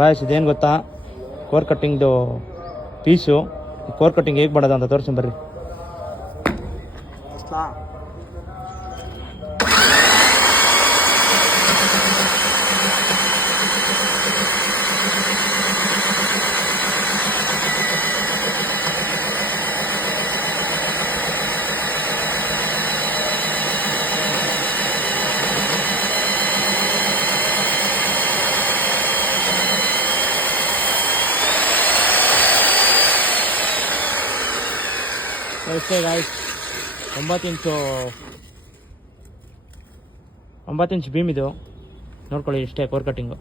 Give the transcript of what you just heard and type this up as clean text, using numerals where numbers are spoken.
Boys ಇದೇನು ಗೊತ್ತಾ, core ಕಟ್ಟಿಂಗ್ದು piece. Core cutting ಹೇಗೆ ಮಾಡೋದು ಅಂತ ತೋರಿಸಿ ಬರ್ರಿ. ಅಷ್ಟೇ ಗಾಯ್ಸ್, 9 ಇಂಚು ಬೀಮ್ ಇದು ನೋಡ್ಕೊಳ್ಳಿ. ಇಷ್ಟೇ ಕೋರ್ ಕಟ್ಟಿಂಗು.